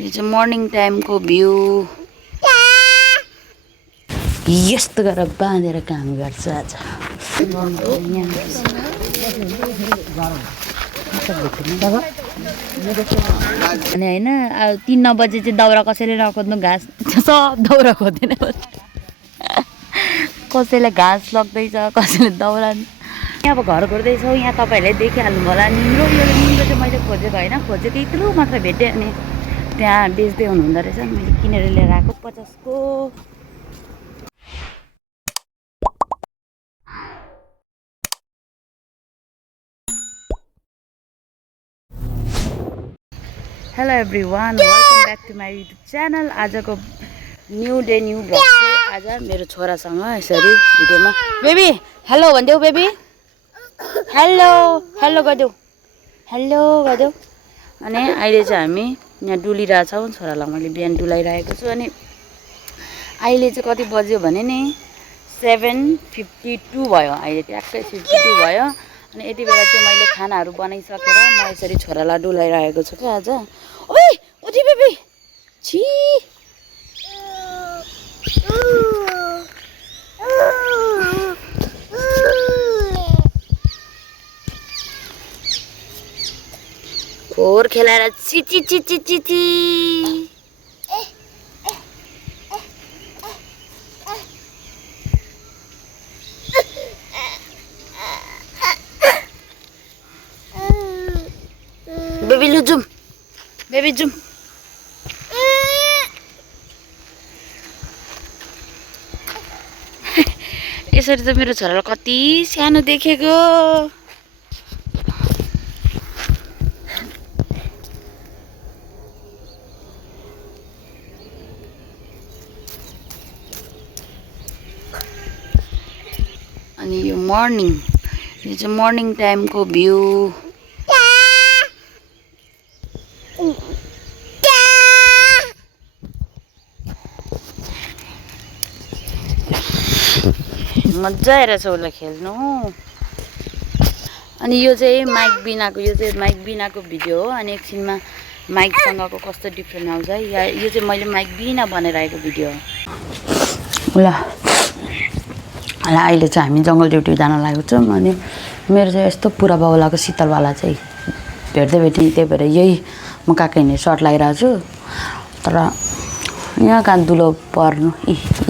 यो चाहिँ मर्निङ टाइमको भ्यू। यस्तो गरेर बाँधेर काम गर्छ आज। अनि होइन 3-9 बजे चाहिँ दाउरा कसैले नखोज्नु, घाँस सब दाउरा खोज्दैन। कसैले घाँस लग्दैछ, कसैले दाउरा। यहाँ अब घर घुर्दैछौँ, यहाँ तपाईँहरूले देखिहाल्नु होला। निम्रो चाहिँ मैले खोजेको होइन, खोजेको यत्रो मात्र भेटेँ। अनि त्यहाँ बेच्दै हुनुहुँदो रहेछ, मैले किनेर लिएर आएको 50 को। Hello everyone, welcome back to my YouTube channel. आजको न्यू डे न्यू भ्लग चाहिँ आज मेरो छोरासँग यसरी भिडियोमा। बेबी हेलो भनिदेऊ, बेबी हेलो हेलो गरिदेऊ, हेलो गरिदेऊ। अनि अहिले चाहिँ हामी यहाँ डुलिरहेछौँ। छोरालाई मैले बिहान डुलाइरहेको छु। अनि अहिले चाहिँ कति बज्यो भने नि 7:52 भयो। अहिले ट्याक्कै 52 भयो। अनि यति बेला चाहिँ मैले खानाहरू बनाइसकेर म यसरी छोरालाई डुलाइरहेको छु क्या आज। ओइ उठी बेबी, छि खोर खेलाएर चिची चिची चिची। बेबी लु जुम, बेबी जुम। यसरी त मेरो छोरालाई कति सानो देखेको। अनि यो चाहिँ मर्निङ टाइमको भ्यू। मजा आइरहेछ उसलाई खेल्नु। अनि यो चाहिँ माइक बिनाको भिडियो हो। अनि एकछिनमा माइकसँगको कस्तो डिफ्रेन्ट आउँछ। यो चाहिँ मैले माइक बिना बनाइरहेको भिडियो हो। ल अहिले चाहिँ हामी जङ्गल ड्युटी जान लागेको छौँ। अनि मेरो चाहिँ यस्तो पुरा बाउलाको शीतलवाला चाहिँ भेट्दै त्यही भएर यही म कहाँ हिँड्ने सर्ट लगाइरहेको छु। तर यहाँ कहाँ दुलो पर्नु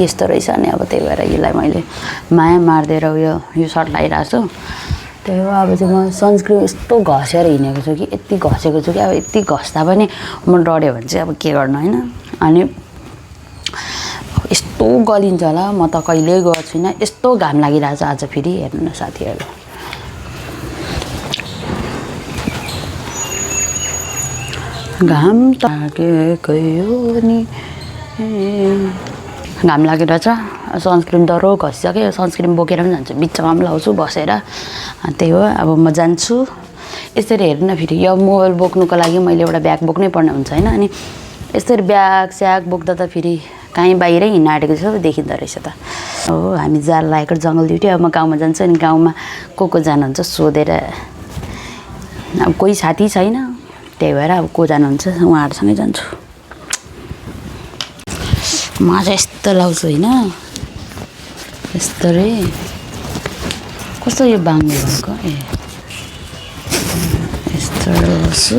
यस्तो रहेछ नि। अब त्यही भएर यसलाई मैले माया मारिदिएर यो सर्ट लगाइरहेको छु। त्यही हो। अब चाहिँ म सनस्क्रिन यस्तो घसेर हिँडेको छु कि यति घसेको छु कि अब यति घस्दा पनि म डढ्यो भने चाहिँ अब के गर्नु होइन। अनि यस्तो गलिन्छ होला, म त कहिल्यै गएको छुइनँ। यस्तो घाम लागिरहेछ आज फेरि। हेर्नु न साथीहरू, घाम लागेको नि, घाम लागेर छ। सनस्क्रिन डह्रो घसिसक्यो। सनस्क्रिन बोकेर पनि जान्छु, बिचमा पनि लाउँछु बसेर। त्यही हो। अब म जान्छु यसरी। हेर्नु न फेरि यो मोबाइल बोक्नुको लागि मैले एउटा ब्याग बोक्नै पर्ने हुन्छ होइन। अनि यसरी ब्याग स्याग बोक्दा त फेरि कहीँ बाहिरै हिँड्न आँटेको जस्तो देखिँदो रहेछ त। हो हामी जान लागेको जङ्गल ड्युटी। अब म गाउँमा जान्छु। अनि गाउँमा को जानुहुन्छ सोधेर, अब कोही साथी छैन, त्यही भएर अब को जानुहुन्छ उहाँहरूसँगै जान्छु। म चाहिँ यस्तो लाउँछु होइन, यस्तो रे। कस्तो यो बाङ्गो भएको ए, यस्तो लाउँछु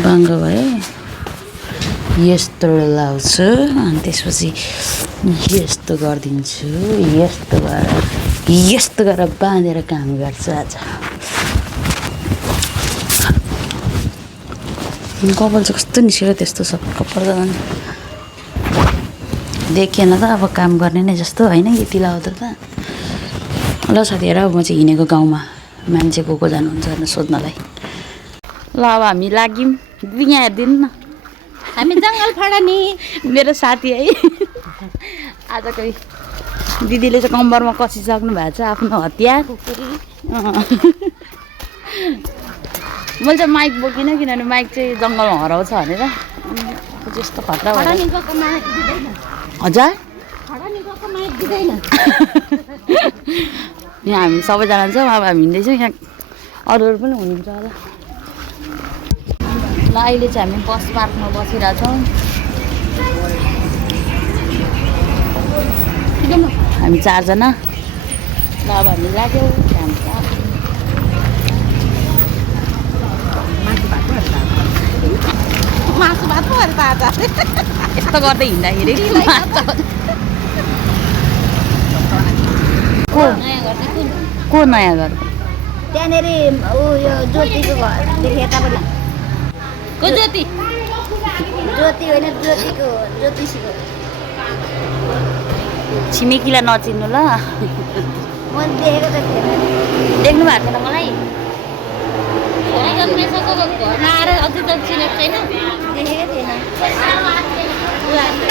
बाङ्गो भयो। यस्तो लाउँछु अनि त्यसपछि यस्तो गरिदिन्छु। यस्तो गरेर बाँधेर काम गर्छु आज। कपाल चाहिँ कस्तो निस्केर त्यस्तो सबको पर्दैन देखिएन त। अब काम गर्ने नै जस्तो होइन यति लाउँदा त। ल साथीहरू, अब म चाहिँ हिँडेको गाउँमा मान्छे को जानुहुन्छ भनेर सोध्नलाई। ल अब हामी लाग्यौँ। यहाँ हेरिदिनु न, हामी जङ्गल फडानी। मेरो साथी है आजको दिदीले चाहिँ कम्बरमा कसिसक्नु भएको छ आफ्नो हतियार। मैले चाहिँ माइक बोकिनँ किनभने माइक चाहिँ जङ्गलमा हराउँछ भनेर। त्यस्तो खतरा हजुर यहाँ हामी सबैजना छौँ। अब हामी हिँड्दैछौँ। यहाँ अरूहरू पनि हुनुहुन्छ होला। ल ल अहिले चाहिँ हामी बस पार्कमा बसिरहेछौँ। हामी 4 जना। ल अब हामी लाग्यौँ मासु भात पो अरे ताजा यस्तो गर्दै हिँड्दाखेरि को नयाँ घर त्यहाँनेरि ऊ यो ज्योतिको घरदेखि यतापट्टि को ज्योति ज्योति होइन ज्योतिको ज्योतिषीको छिमेकीलाई नचिन्नु ल मैले देखेको त थिएन देख्नु भएको छैन मलाई देखेकै थिएन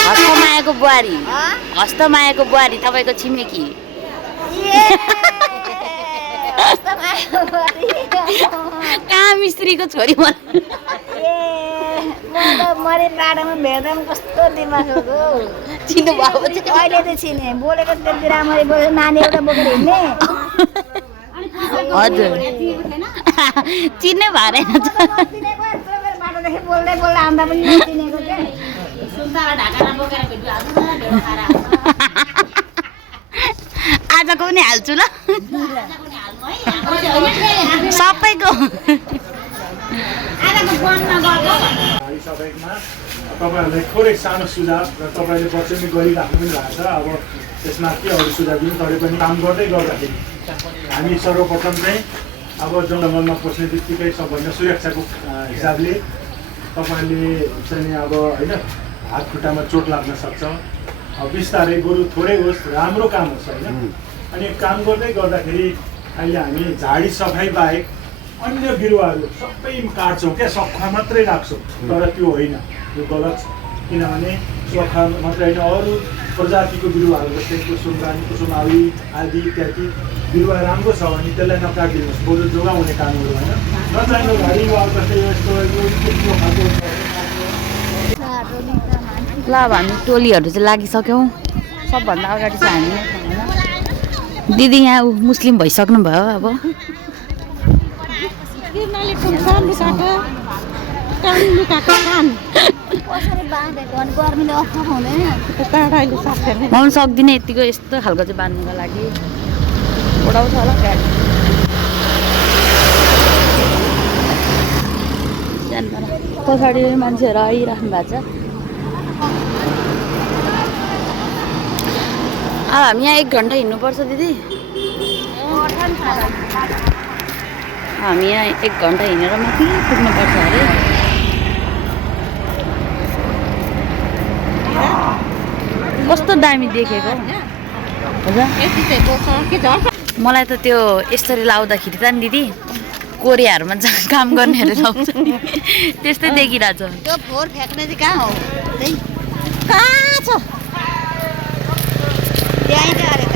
हस्तमायाको बुहारी हस्तमायाको बुहारी तपाईँको छिमेकी कहाँ मिस्त्रीको छोरी मरे टाढामा भेट्दा पनि कस्तो दिमाग चिन्नु भयो अहिले त चिने बोलेको त्यति राम्ररी बोलेको नानी एउटा बोकेर हिँड्ने हजुर चिन्नै भएन बाटोदेखि बोल्दै बोल्दै आउँदा पनि चिनेको क्या आजको पनि हाल्छु ल सबैको तपाईँहरूलाई थोरै सानो सुझाव र तपाईँले बच्चनी गरिराख्नु पनि भएको छ। अब त्यसमा के अरू सुझाव दिनु तरै पनि काम गर्दै गर्दाखेरि हामी सर्वप्रथम चाहिँ अब जङ्गलमा पस्ने बित्तिकै सबभन्दा सुरक्षाको हिसाबले तपाईँले चाहिँ अब होइन हात खुट्टामा चोट लाग्न सक्छ। अब बिस्तारै बरु थोरै होस् राम्रो काम होस् होइन। अनि काम गर्दै गर्दाखेरि अहिले हामी झाडी सफाइ बाहेक अन्य बिरुवाहरू सबै काट्छौँ क्या, सखुवा मात्रै राख्छौँ। तर त्यो होइन, त्यो गलत छ। किनभने सखुवा मात्रै होइन, अरू प्रजातिको बिरुवाहरू जस्तै कुसुमरानी कुसुमावी आदि इत्यादि बिरुवा राम्रो छ भने त्यसलाई नकाटिदिनुहोस्, बरु जोगाउने कामहरू होइन। नचाहिँदो झाडी वा जस्तै यस्तो खालको ल अब हामी टोलीहरू चाहिँ लागिसक्यौँ। सबभन्दा अगाडि चाहिँ हामी नै छौँ होइन। दिदी यहाँ मुस्लिम भइसक्नु भयो अब म पनि सक्दिनँ यतिको यस्तो खालको चाहिँ बाँध्नुको लागि। उडाउँछ होला गाडी पछाडि मान्छेहरू आइराख्नु भएको छ। अब हामी यहाँ 1 घन्टा हिँड्नुपर्छ दिदी। हामी यहाँ 1 घन्टा हिँडेर माथि पुग्नुपर्छ अरे। कस्तो दामी देखेको मलाई त त्यो यसरी लाउँदाखेरि त नि दिदी कोरियाहरूमा जहाँ काम गर्नेहरू लाउँछ नि त्यस्तै देखिरहेछ। त्यो फोहोर फ्याँक्ने चाहिँ कहाँ हो? कहाँ छ? त्यहीँ चाहिँ अरे त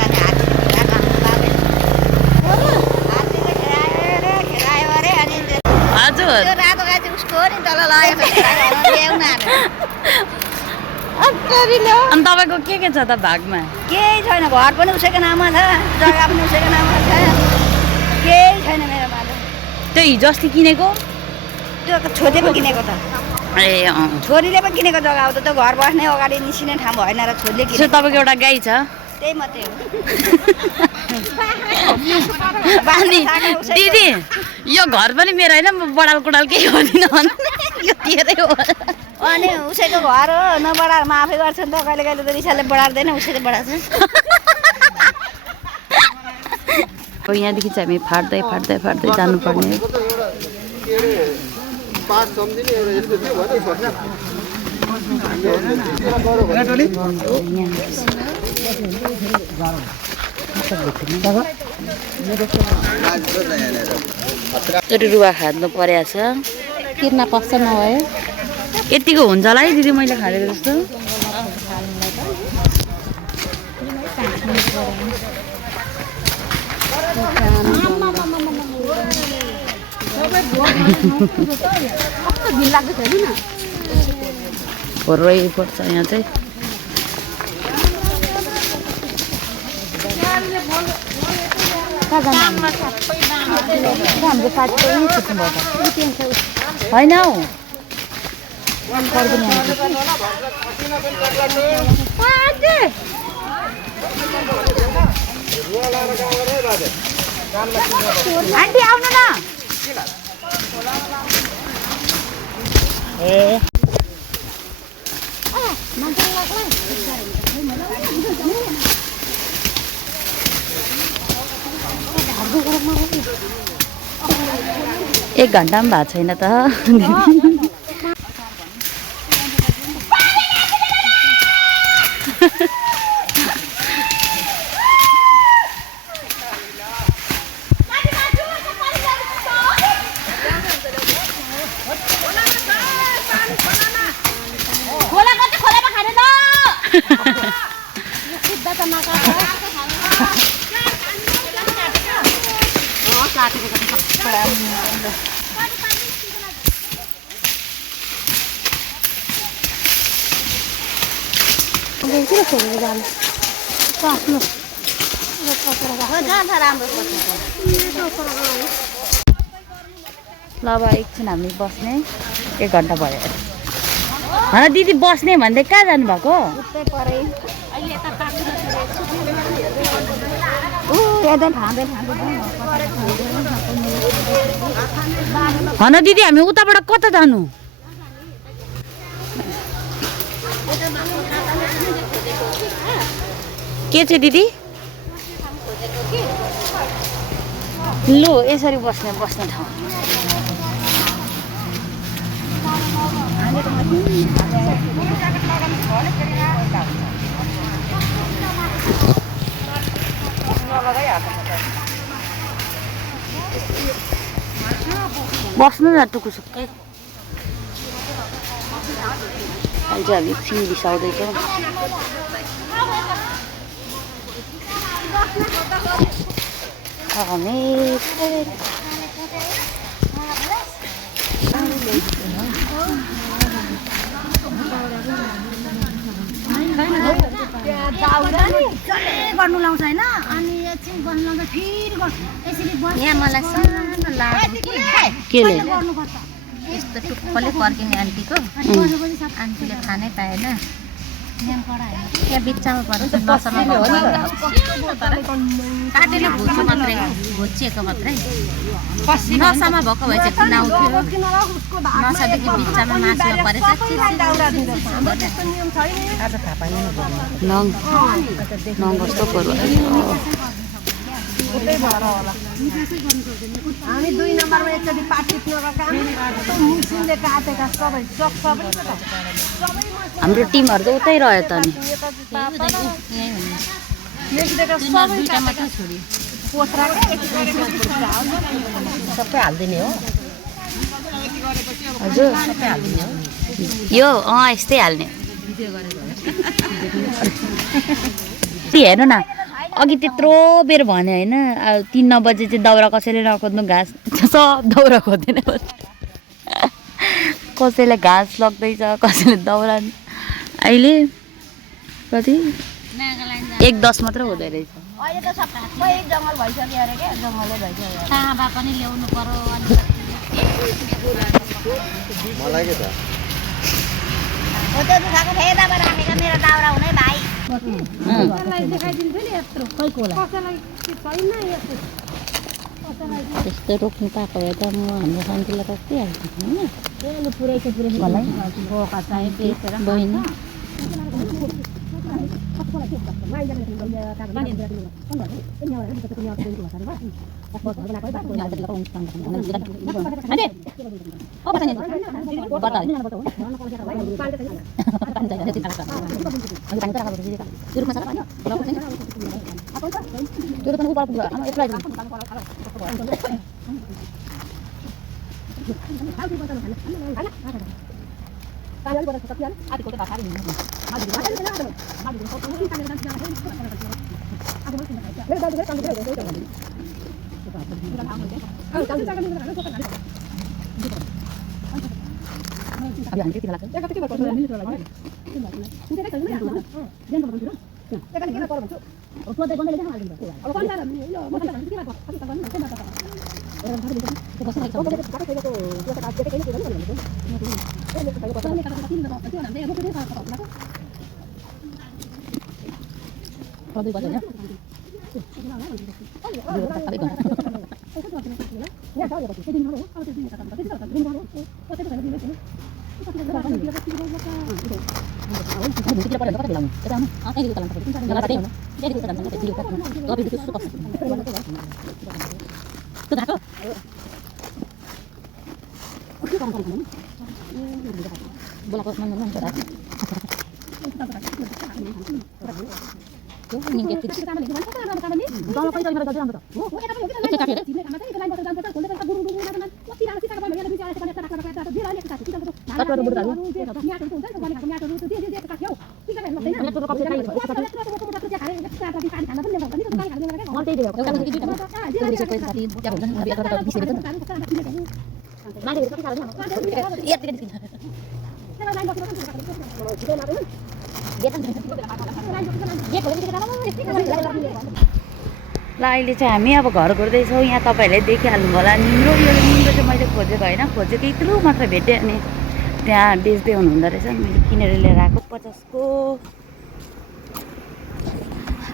खेलायो अरे। अनि हजुर त्यो रातो गाई चाहिँ उसको हो नि, तल लगेको ल्याउन अनि तपाईँको के छ त भागमा? केही छैन, घर पनि उसैको नाममा छ, जग्गा पनि उसैको नाममा छ, केही छैन मेरोमा त। त्यो हिजो अस्ति किनेको? त्यो छोरीले पो किनेको त। ए छोरीले पो किनेको जग्गा हो त। त्यो घर बस्ने अगाडि निस्किने ठाउँ भएन र छोरीले किनेको। तपाईँको एउटा गाई छ? त्यही मात्रै हो। अनि दिदी यो घर पनि मेरो होइन, म बडाल कुडाल केही गर्दिनँ भन्नु यो धेरै हो। अनि उसैको घर हो, नबढाएर म आफै गर्छु नि त। कहिले कहिले त रिसाले बढार्दैन, उसैले बढाएको छ। अब यहाँदेखि चाहिँ हामी फाट्दै फाट्दै फाट्दै जानुपर्ने। रुवा खानु परेको छ, किर्ना पस्छ नभए यतिको हुन्छ होला है दिदी मैले खाएको जस्तो। होरै पर्छ यहाँ चाहिँ। होइन हौ आन्टी आउनु न एक घन्टा पनि भएको छैन त ल अब एकछिन हामी बस्ने 1 घन्टा भयो होइन दिदी बस्ने भन्दै कहाँ जानुभएको होइन दिदी हामी उताबाट कता जानु के चाहिँ दिदी लु यसरी बस्ने ठाउँ बस्नु न टुकुसुक्कै अहिले चाहिँ हामी एकछिन बिसाउँदैछौँ गर्नु लाउँछ होइन अनि एकछिन बस्नु लाउँदा फेरि यसरी यहाँ मलाई सानो लाग्यो केले गर्नुपर्छ यस्तो टुप्पले पर्किने आन्टीको आन्टीले खानै पाएन त्यहाँ बिच्चामा पर्छ नसामा काटेर भुच्छु मात्रै भुचिएको मात्रै नसामा भएको भए चाहिँ नाउँथ्यो नसादेखि बिच्चामा मासुमा परेछ नङ कस्तो पर्यो हामी 2 नम्बरमा एकचोटि पार्टिट नगरका मिसिनले काटेका सबै हाम्रो टिमहरु त उतै रह्यो त नि सबै हाल्दिने हो हजुर सबै हाल्दिने हो यो यस्तै हाल्ने हेर्नु न अघि त्यत्रो बेर भने होइन 3-9 बजे चाहिँ दाउरा कसैले नखोज्नु घाँस सब दाउरा खोज्दैन कसैले घाँस लग्दैछ कसैले दाउरा अहिले कति 1:10 मात्र हुँदै रहेछ अहिले त सबै जङ्गल भइसक्यो अरे के जङ्गलै भइसक्यो ताँबा पनि ल्याउनु पर्यो मलाई के त हो त्यो दुखाको फेदामा राखेका मेरो दाउरा हुने भाइ त्यस्तो रोक्नु पाएको भए त म हाम्रो शान्तिलाई रोकिहाल्थेँ होइन बहिनी ल अहिले चाहिँ हामी अब घर घुर्दैछौँ। यहाँ तपाईँहरूले देखिहाल्नु होला निम्रो, यो निम्रो चाहिँ मैले खोजेको होइन, खोजेको यत्रो मात्र भेटेँ। अनि त्यहाँ बेच्दै हुनुहुँदो रहेछ, मैले किनेर लिएर आएको 50 को।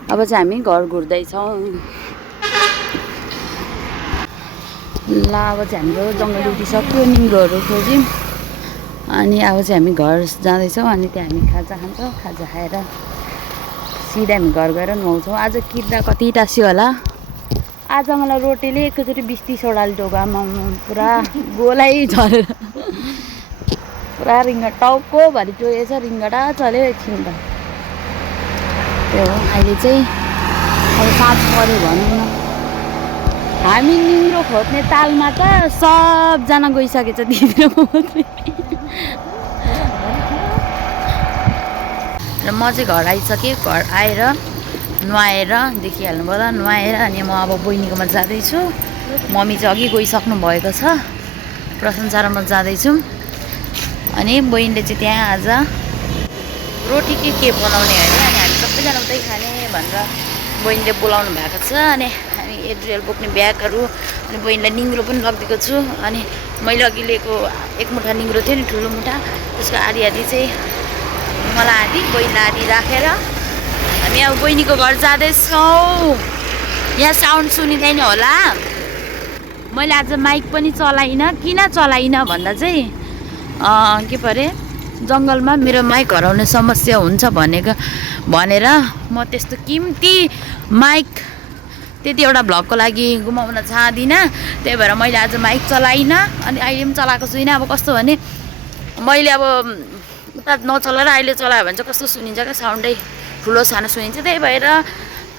अब चाहिँ हामी घर घुर्दैछौँ। ल अब चाहिँ हाम्रो जङ्गल ड्युटी सक्यो, निम्रोहरू खोज्यौँ। अनि अब चाहिँ हामी घर जाँदैछौँ। अनि त्यहाँ हामी खाजा खान्छौँ। खाजा खाएर सिधा हामी घर गएर नुहाउँछौँ। आज किर्दा कति टाँस्यो होला। आज मलाई रोटीले एकैचोटि 20-30 वटा ढोकामा पुरा गोलै झरेर पुरा रिङ्गटा टाउको भरि टोएछ, रिङ्गटा चल्यो एकछिन त। त्यो हो। अहिले चाहिँ अब साँझ पऱ्यो भनौँ न। हामी निम्रो खोज्ने तालमा त सबजना गइसकेछ, दिदी र म मात्रै। र म चाहिँ घर आइसकेँ। घर आएर नुहाएर देखिहाल्नु होला, नुहाएर अनि म अब बहिनीकोमा जाँदैछु। मम्मी चाहिँ अघि गइसक्नु भएको छ, प्रशंसा र म जाँदैछौँ। अनि बहिनीले चाहिँ त्यहाँ आज रोटी के बनाउने अरे, अनि हामी सबैजना उतै खाने भनेर बहिनीले बोलाउनु भएको छ। अनि हामी एड्रियल बोक्ने ब्यागहरू, अनि बहिनीलाई निङ्ग्रो पनि लगिदिएको छु। अनि मैले अघि लिएको 1 मुठा निङ्ग्रो थियो नि, ठुलो मुठा, त्यसको आधी चाहिँ मलाई आधी, बहिनीलाई आधी राखेर हामी अब बहिनीको घर जाँदैछौँ। यहाँ साउन्ड सुनिँदैन होला। मैले आज माइक पनि चलाइनँ। किन चलाइनँ भन्दा चाहिँ के पो अरे, जङ्गलमा मेरो माइक हराउने समस्या हुन्छ भनेर म त्यस्तो किम्ती माइक त्यति एउटा भ्लगको लागि गुमाउन चाहदिनँ। त्यही भएर मैले आज माइक चलाइनँ। अनि अहिले पनि चलाएको छुइनँ। अब कस्तो भने मैले अब उता नचलाएर अहिले चलायो भने चाहिँ कस्तो सुनिन्छ क्या, साउन्डै ठुलो सानो सुनिन्छ। त्यही भएर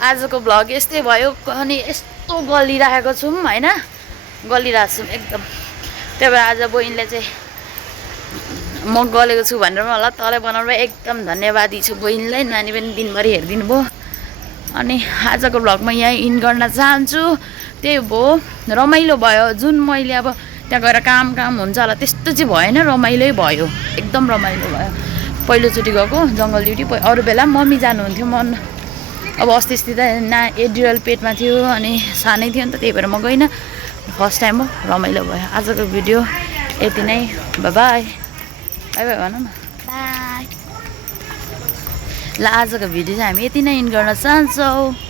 आजको भ्लग यस्तै भयो। अनि यस्तो गलिरहेको छौँ होइन, गलिरहेको छौँ एकदम। त्यही भएर आज बहिनीले चाहिँ म गलेको छु भनेर मलाई तलै बनाउनु एकदम धन्यवादी छु बहिनीलाई। नानी पनि दिनभरि हेरिदिनु भयो। अनि आजको भ्लगमा यहाँ इन गर्न चाहन्छु। त्यही भयो, रमाइलो भयो। जुन मैले अब त्यहाँ गएर काम हुन्छ होला त्यस्तो चाहिँ भएन, रमाइलै भयो, एकदम रमाइलो भयो। पहिलोचोटि गएको जङ्गल ड्युटी। अरू बेला मम्मी जानुहुन्थ्यो, अब अस्ति त एड्रियल पेटमा थियो अनि सानै थियो नि त, त्यही भएर म गइनँ। फर्स्ट टाइम हो, रमाइलो भयो। आजको भिडियो यति नै। बाई बाई भनौँ न। बाई। ल आजको भिडियो चाहिँ हामी यति नै इन गर्न चाहन्छौँ।